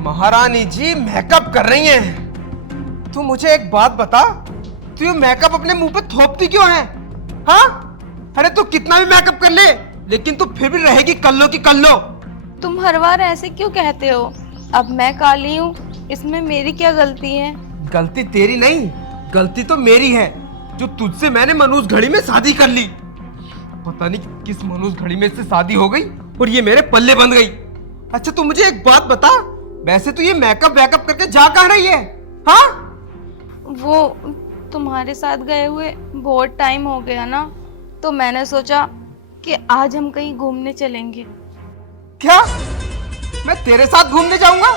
महारानी जी मेकअप कर रही हैं। तू मुझे एक बात बता, तू ये मेकअप अपने मुंह पे थोपती क्यों है? हाँ? अरे तू कितना भी मेकअप कर ले, लेकिन तू फिर भी रहेगी कल्लो की कल्लो। तुम हर बार ऐसे क्यों कहते हो? अब मैं काली हूँ, इसमें मेरी क्या गलती है? गलती तेरी नहीं, गलती तो मेरी है, जो तुझसे मैंने मनोज घड़ी में शादी कर ली। पता नहीं किस मनोज घड़ी में इससे शादी हो गई और ये मेरे पल्ले बंध गई। अच्छा तू मुझे एक बात बता, वैसे तू ये मेकअप वेकअप करके जा कहाँ रही है? हाँ? वो तुम्हारे साथ गए हुए बहुत टाइम हो गया ना, तो मैंने सोचा कि आज हम कहीं घूमने चलेंगे। क्या? मैं तेरे साथ घूमने जाऊंगा?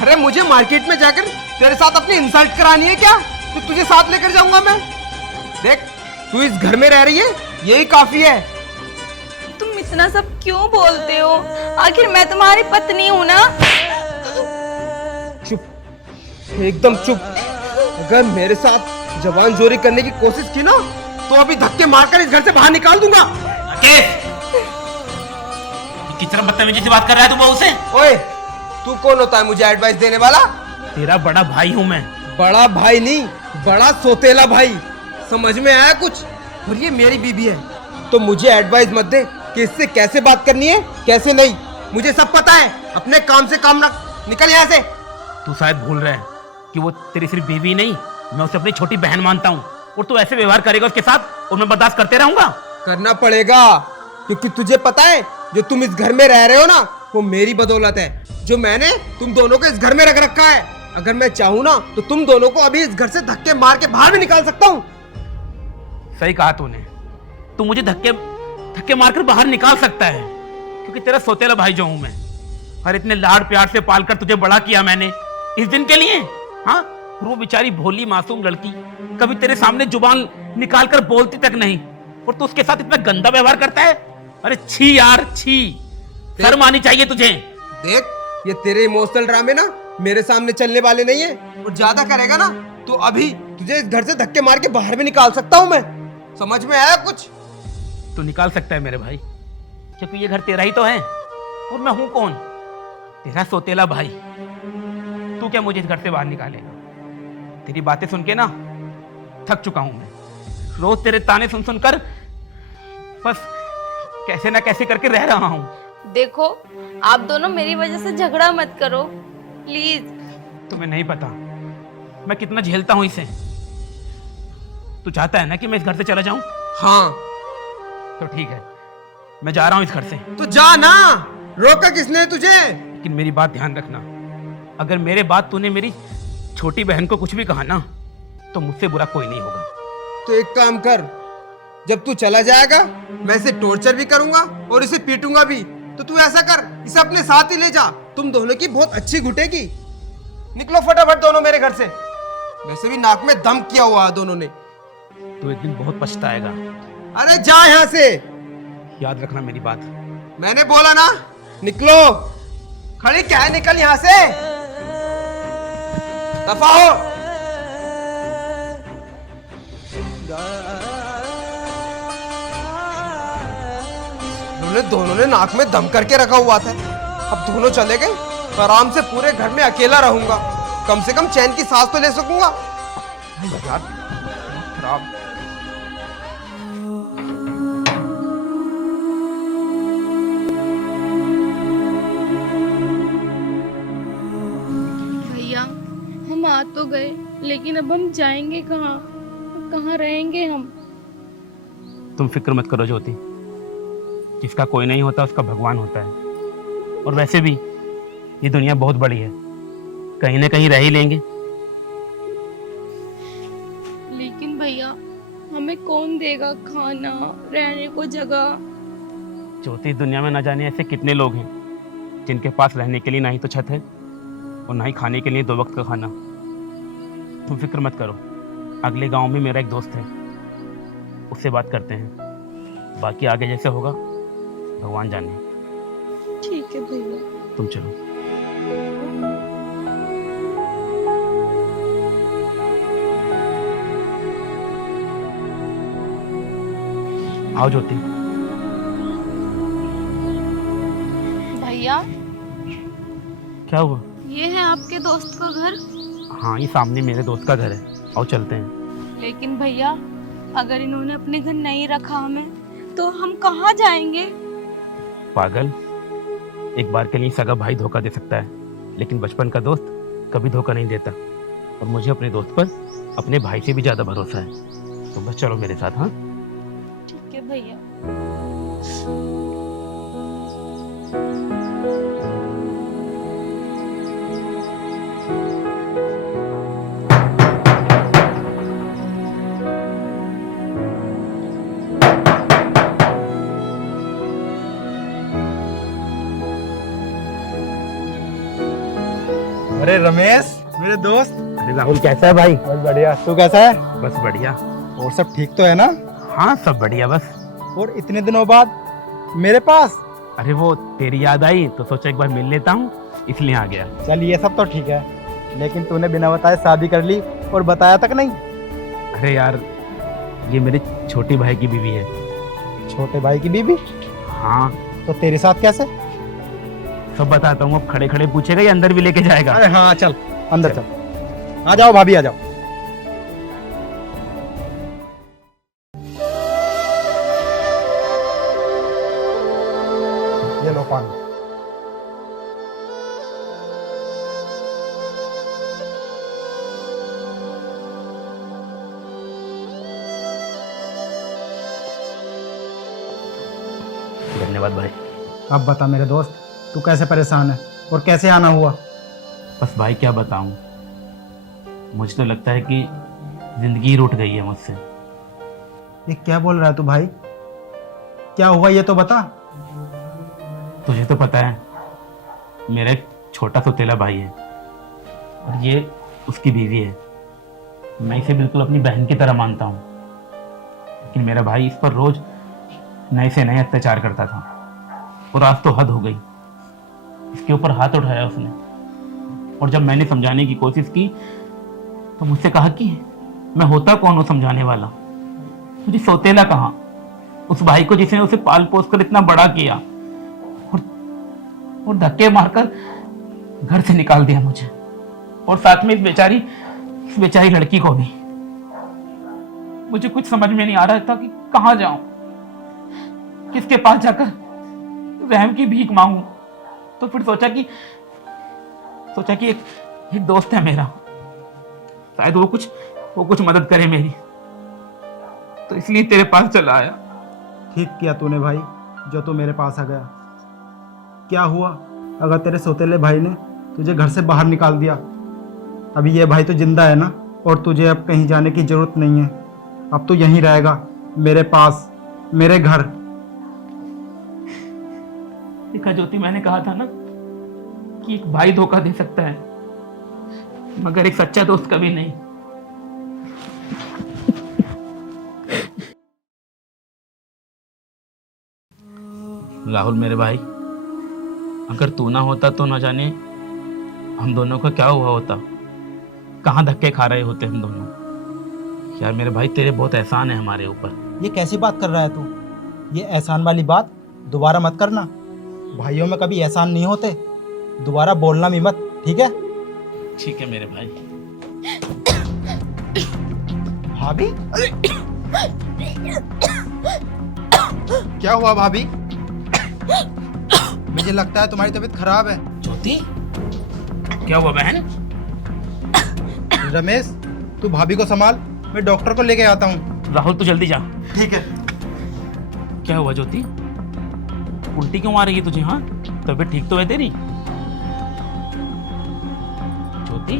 अरे मुझे मार्केट में जाकर तेरे साथ अपनी इंसल्ट करानी है क्या? तो तुझे साथ लेकर जाऊंगा मैं। देख तू इस घर में रह रही है, यही काफी है। तुम इतना सब क्यों बोलते हो? आखिर मैं तुम्हारी पत्नी हूँ ना। चुप, एकदम चुप। अगर मेरे साथ जबान जोरी करने की कोशिश की ना, तो अभी धक्के मारकर इस घर से बाहर निकाल दूंगा। किस तरह बदतमीजी से बात कर रहा है तू बहू से? ओए, तू कौन होता है मुझे एडवाइस देने वाला? तेरा बड़ा भाई हूँ मैं। बड़ा भाई नहीं, बड़ा सोतेला भाई। समझ में आया कुछ? और ये मेरी बीबी है, तो मुझे एडवाइस मत दे कि इससे कैसे बात करनी है कैसे नहीं। मुझे सब पता है, अपने काम से काम रख, निकल यहाँ से। तू शायद भूल रहा है कि वो तेरी सिर्फ बीवी नहीं, मैं उसे अपनी छोटी बहन मानता हूँ। और तू ऐसे व्यवहार करेगा उसके साथ और मैं बर्दाश्त करते रहूंगा? करना पड़ेगा, क्योंकि तुझे पता है जो तुम इस घर में रह रहे हो ना, वो मेरी बदौलत है। जो मैंने तुम दोनों को इस घर में रख रखा है, अगर मैं चाहूँ ना तो तुम दोनों को अभी इस घर से धक्के मार के बाहर भी निकाल सकता हूँ। सही कहा तूने, तू मुझे धक्के मारकर बाहर निकाल सकता है, क्योंकि तेरा सोतेला भाई जो हूं मैं। और इतने लाड प्यार से पालकर तुझे बड़ा किया मैंने इस दिन के लिए। हाँ, वो बेचारी भोली मासूम लड़की कभी तेरे सामने जुबान निकाल कर बोलती तक नहीं, और तू उसके साथ इतना गंदा व्यवहार करता है। अरे छी यार छी, शर्म आनी चाहिए तुझे। देख, ये तेरे इमोशनल ड्रामे ना मेरे सामने चलने वाले नहीं है, और ज्यादा करेगा ना तो अभी तुझे इस घर से धक्के मार के बाहर भी निकाल सकता हूँ मैं। समझ में आया कुछ? तू निकाल सकता है मेरे भाई, क्योंकि ये घर तेरा ही तो है, और मैं हूं कौन? तेरा सोतेला भाई। तू क्या मुझे इस घर से बाहर निकालेगा? तेरी बातें सुन के ना थक चुका हूं मैं। रोज तेरे ताने सुन सुनकर बस कैसे ना कैसे करके रह रहा हूं। देखो, आप दोनों मेरी वजह से झगड़ा मत करो प्लीज। तुम्हें नहीं पता मैं कितना झेलता हूं इसे। तू चाहता है ना कि मैं इस घर से चला जाऊं? हाँ तो ठीक है, मैं जा रहा हूं इस घर से। तो जा ना, रोका किसने तुझे? लेकिन मेरी बात ध्यान रखना, अगर मेरे बाद तूने मेरी छोटी बहन को कुछ भी कहा ना, तो मुझसे बुरा कोई नहीं होगा। तो एक काम कर, जब तू चला जाएगा मैं इसे टॉर्चर भी करूंगा और इसे पीटूंगा भी। तो तू ऐसा कर, इसे अपने साथ ही ले जा, तुम दोनों की बहुत अच्छी घुटेगी। निकलो फटाफट दोनों मेरे घर से। वैसे भी नाक में दम किया हुआ है दोनों ने। तू एक दिन बहुत पछताएगा। अरे जा यहाँ से, याद रखना मेरी बात। मैंने बोला ना, निकलो। खड़ी क्या है, निकल यहाँ से, दफा हो। दोनों ने नाक में दम करके रखा हुआ था। अब दोनों चले गए, आराम से पूरे घर में अकेला रहूंगा, कम से कम चैन की सांस तो ले सकूंगा। यार खराब। भैया, हम आ तो गए, लेकिन अब हम जाएंगे कहाँ? कहाँ रहेंगे हम? तुम फिक्र मत करो ज्योति, जिसका कोई नहीं होता उसका भगवान होता है। और वैसे भी ये दुनिया बहुत बड़ी है, कहीं ना कहीं रह ही लेंगे। लेकिन भैया, हमें कौन देगा खाना, रहने को जगह? ज्योति, इस दुनिया में न जाने ऐसे कितने लोग हैं जिनके पास रहने के लिए ना ही तो छत है और ना ही खाने के लिए 2 वक्त का खाना। तुम फिक्र मत करो, अगले गांव में मेरा एक दोस्त है, उससे बात करते हैं। बाकी आगे जैसे होगा भगवान जाने। ठीक है भैया, तुम चलो। आओ ज्योति। भैया क्या हुआ? ये है आपके दोस्त का घर। हाँ, ये सामने मेरे दोस्त का घर है, आओ चलते हैं। लेकिन भैया, अगर इन्होंने अपने घर नहीं रखा हमें, तो हम कहाँ जाएंगे? पागल, एक बार के लिए सगा भाई धोखा दे सकता है, लेकिन बचपन का दोस्त कभी धोखा नहीं देता। और मुझे अपने दोस्त पर अपने भाई से भी ज्यादा भरोसा है। तो बस चलो मेरे साथ। हाँ ठीक है भैया। अरे रमेश, मेरे दोस्त। अरे राहुल, कैसा है भाई? बस बढ़िया, तू कैसा है? बस बढ़िया। और सब ठीक तो है ना? हाँ, सब बढ़िया बस। और इतने दिनों बाद मेरे पास? अरे वो तेरी याद आई तो सोचा एक बार मिल लेता हूँ, इसलिए आ गया। चल ये सब तो ठीक है, लेकिन तूने बिना बताए शादी कर ली और बताया तक नहीं। अरे यार, ये मेरे छोटे भाई की बीवी है। छोटे भाई की बीवी? हाँ, तो तेरे साथ कैसे? सब बताता हूँ। अब खड़े खड़े पूछेगा या अंदर भी लेके जाएगा? अरे हाँ, चल अंदर चल। आ जाओ भाभी, आ जाओ। ये लो पानी। धन्यवाद भाई। अब बता मेरे दोस्त, तू कैसे परेशान है और कैसे आना हुआ? बस भाई क्या बताऊं, मुझे तो लगता है कि जिंदगी रूठ गई है मुझसे। ये क्या बोल रहा है तू भाई? क्या हुआ ये तो बता। तुझे तो पता है, मेरा एक छोटा सौतेला भाई है और ये उसकी बीवी है। मैं इसे बिल्कुल अपनी बहन की तरह मानता हूँ, लेकिन मेरा भाई इस पर रोज नए से नए अत्याचार करता था और आज तो हद हो गई। इसके ऊपर हाथ उठाया उसने, और जब मैंने समझाने की कोशिश की तो मुझसे कहा कि मैं होता कौन हूँ समझाने वाला, मुझे सौतेला कहाँ, उस भाई को जिसने उसे पाल पोस कर इतना बड़ा किया और धक्के मारकर घर से निकाल दिया मुझे, और साथ में इस बेचारी लड़की को भी। मुझे कुछ समझ में नहीं आ रहा था कि कहाँ जाऊं, किसके पास जाकर रहम की भीख मांगूं। तो फिर सोचा कि एक दोस्त है मेरा, शायद वो कुछ मदद करे मेरी, तो इसलिए तेरे पास चला आया। ठीक किया तूने भाई, जो तू मेरे पास आ गया। क्या हुआ अगर तेरे सौतेले भाई ने तुझे घर से बाहर निकाल दिया? अभी ये भाई तो जिंदा है ना, और तुझे अब कहीं जाने की जरूरत नहीं है। अब तो यहीं रहेगा, मेरे पास, मेरे घर। देखा ज्योति, मैंने कहा था ना कि एक भाई धोखा दे सकता है, मगर एक सच्चा दोस्त कभी नहीं। राहुल मेरे भाई, अगर तू ना होता तो ना जाने हम दोनों का क्या हुआ होता, कहाँ धक्के खा रहे होते हम दोनों। यार मेरे भाई, तेरे बहुत एहसान है हमारे ऊपर। ये कैसी बात कर रहा है तू? ये एहसान वाली बात दोबारा मत करना। भाइयों में कभी एहसान नहीं होते। दोबारा बोलना भी मत, ठीक है? ठीक है मेरे भाई। भाभी? क्या हुआ भाभी? मुझे लगता है तुम्हारी तबीयत खराब है। ज्योति, क्या हुआ बहन? रमेश, तू भाभी को संभाल, मैं डॉक्टर को लेके आता हूँ। राहुल तू जल्दी जा। ठीक है। क्या हुआ ज्योति, उल्टी क्यों आ रही है तुझे? हाँ, तबीयत ठीक तो है तेरी? ज्योति,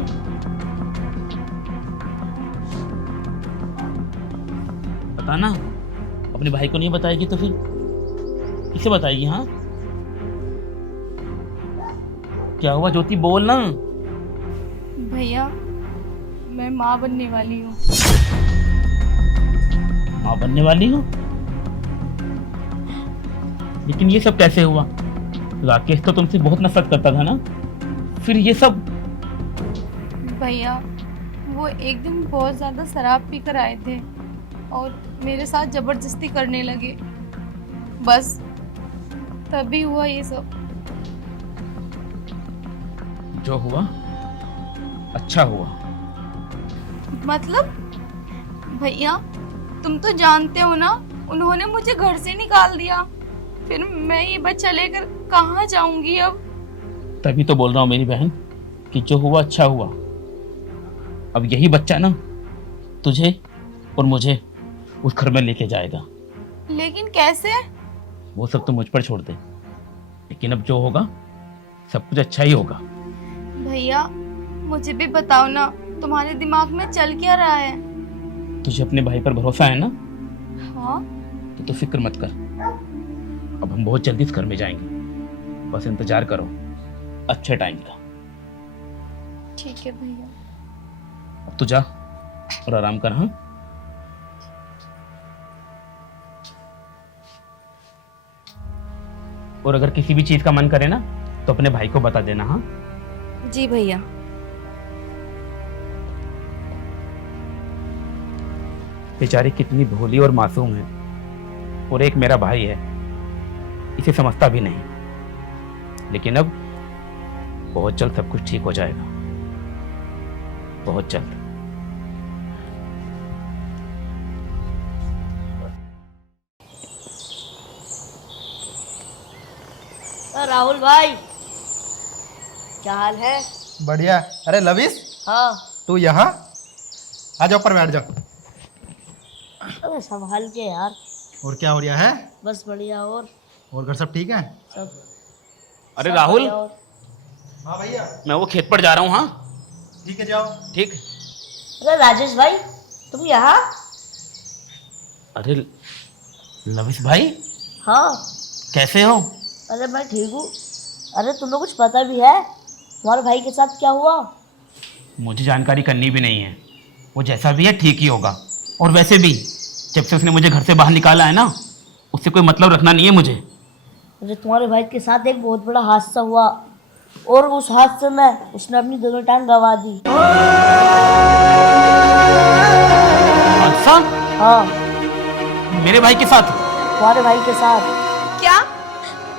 बता ना। अपने भाई को नहीं बताएगी तो फिर किसे बताएगी? हाँ, क्या हुआ ज्योति, बोल ना। भैया, मैं माँ बनने वाली हूँ। माँ बनने वाली हो? लेकिन ये सब कैसे हुआ? राकेश तो तुमसे बहुत नफरत करता था ना, फिर ये सब? भैया, वो एक दिन बहुत ज़्यादा शराब पी कर आए थे और मेरे साथ ज़बरदस्ती करने लगे, बस तभी हुआ ये सब। जो हुआ अच्छा हुआ। मतलब भैया, तुम तो जानते हो ना, उन्होंने मुझे घर से निकाल दिया, फिर मैं ये बच्चा लेकर कहाँ जाऊंगी अब? तभी तो बोल रहा हूँ मेरी बहन कि जो हुआ अच्छा हुआ। अब यही बच्चा ना तुझे और मुझे उस घर में लेके जाएगा। लेकिन कैसे? वो सब तो मुझ पर छोड़ दे, लेकिन अब जो होगा सब कुछ अच्छा ही होगा। भैया मुझे भी बताओ ना, तुम्हारे दिमाग में चल क्या रहा है? तुझे अपने भाई पर भरोसा है ना? हाँ। तो फिक्र मत कर, अब हम बहुत जल्दी इस घर में जाएंगे, बस इंतजार करो अच्छे टाइम का। ठीक है भैया। अब तू जा और आराम कर। हाँ, और अगर किसी भी चीज का मन करे ना तो अपने भाई को बता देना। हाँ जी भैया। बेचारी कितनी भोली और मासूम है, और एक मेरा भाई है, इसे समझता भी नहीं। लेकिन अब बहुत जल्द सब कुछ ठीक हो जाएगा, बहुत जल्द। राहुल भाई, क्या हाल है? बढ़िया। अरे लविश, हाँ। तू यहाँ आ जाओ, ऊपर बैठ जाओ। अरे संभाल के यार। और क्या हो रहा है? बस बढ़िया। और घर सब ठीक है? सब। अरे सब राहुल, बढ़िया। और हाँ भैया। मैं वो खेत पर जा रहा हूँ। हाँ ठीक है, जाओ। ठीक। अरे राजेश भाई, तुम यहाँ? अरे लविश भाई, हाँ। कैसे हो? अरे मैं ठीक हूँ। अरे तुम्हें कुछ पता भी है तुम्हारे भाई के साथ क्या हुआ? मुझे जानकारी करनी भी नहीं है, वो जैसा भी है ठीक ही होगा। और वैसे भी जब से उसने मुझे घर से बाहर निकाला है ना, उससे कोई मतलब रखना नहीं है मुझे। अरे तुम्हारे भाई के साथ एक बहुत बड़ा हादसा हुआ, और उस हादसे में उसने अपनी दोनों टांग गंवा दी। हादसा? हाँ, मेरे भाई के साथ? तुम्हारे भाई के साथ। क्या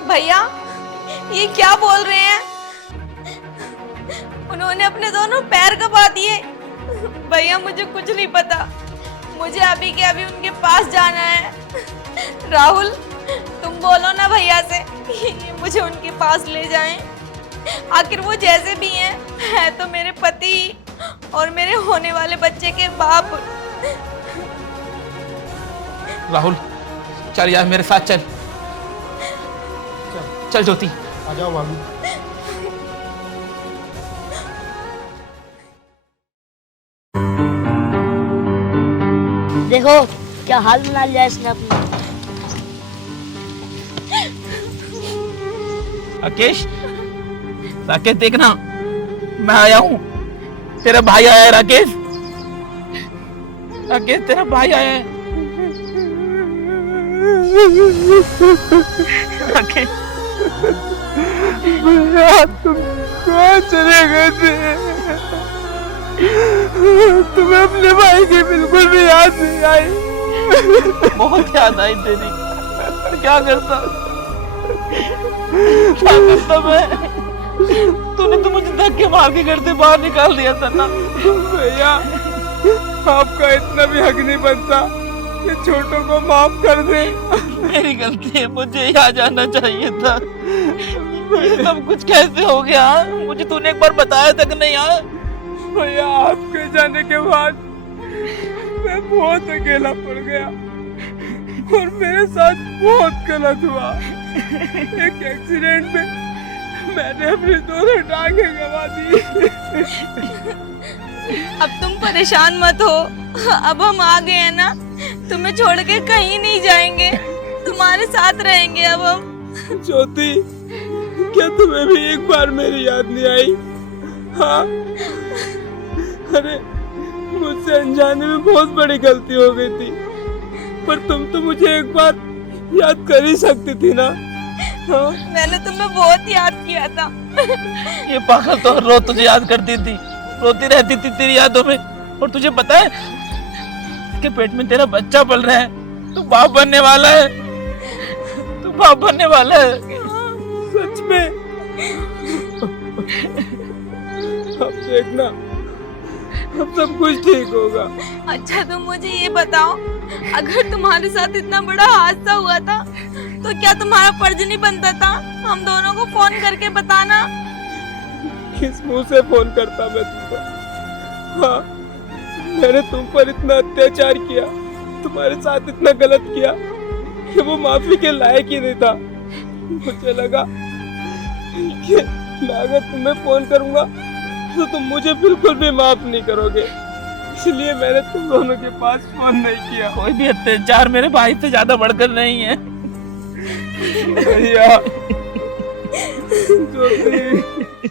भैया, ये क्या बोल रहे हैं? उन्होंने अपने दोनों पैर कपा दिए? भैया मुझे कुछ नहीं पता, मुझे अभी के अभी उनके पास जाना है। राहुल, तुम बोलो ना भैया से कि मुझे उनके पास ले जाएं। आखिर वो जैसे भी हैं, है तो मेरे पति और मेरे होने वाले बच्चे के बाप। राहुल चल यार, मेरे साथ चल। चल ज्योति। आ जाओ बाबू। देखो क्या हाल बना लिया इसने अपना। राकेश, राकेश देखना, मैं आया हूँ। तेरा भाई आया है राकेश। राकेश तेरा भाई आया है। राकेश भैया, तुम कहाँ चले गए थे? तुम्हें अपने भाई की बिल्कुल भी याद नहीं आई? बहुत याद आई तेरी। क्या करता मैं? तूने तो मुझे धक्के मार के घर से बाहर निकाल दिया था ना। भैया, आपका इतना भी हक नहीं बनता कि छोटों को माफ कर दे। मेरी गलती है, मुझे यहाँ जाना चाहिए था। ये सब कुछ कैसे हो गया? मुझे तूने एक बार बताया तक नहीं यार। भैया, आपके जाने के बाद मैं बहुत अकेला पड़ गया और मेरे साथ बहुत गलत हुआ। एक एक्सीडेंट में मैंने अपनी दोनों टांगें गंवा दी। अब तुम परेशान मत हो, अब हम आ गए हैं ना, तुम्हें छोड़ के कहीं नहीं जाएंगे, तुम्हारे साथ रहेंगे अब हम। ज्योति, क्या तुम्हें भी एक बार मेरी याद नहीं आई? हाँ, अरे मुझसे अनजाने में बहुत बड़ी गलती हो गई थी, पर तुम तो मुझे एक बार याद कर ही सकती थी ना। हाँ? मैंने तुम्हें बहुत याद किया था। ये पागल तो रोज तुझे याद करती थी, रोती रहती थी तेरी यादों में। और तुझे पता है, इसके पेट में तेरा बच्चा पल रहा है। तू बाप बनने वाला है, तू बाप बनने वाला है। सच में? अब देखना, अब सब कुछ ठीक होगा। अच्छा तुम मुझे ये बताओ, अगर तुम्हारे साथ इतना बड़ा हादसा हुआ था तो क्या तुम्हारा फर्ज नहीं बनता था हम दोनों को फोन करके बताना? किस मुंह से फोन करता मैं तुमको? हाँ, मैंने तुम पर इतना अत्याचार किया, तुम्हारे साथ इतना गलत किया कि वो माफी के लायक ही नहीं था। मुझे लगा कि मैं अगर तुम्हें फोन करूंगा तो तुम मुझे बिल्कुल भी माफ नहीं करोगे, इसलिए मैंने तुम दोनों के पास फोन नहीं किया। कोई भी अत्याचार मेरे भाई से ज्यादा बढ़कर नहीं है। भैया, ज्योति,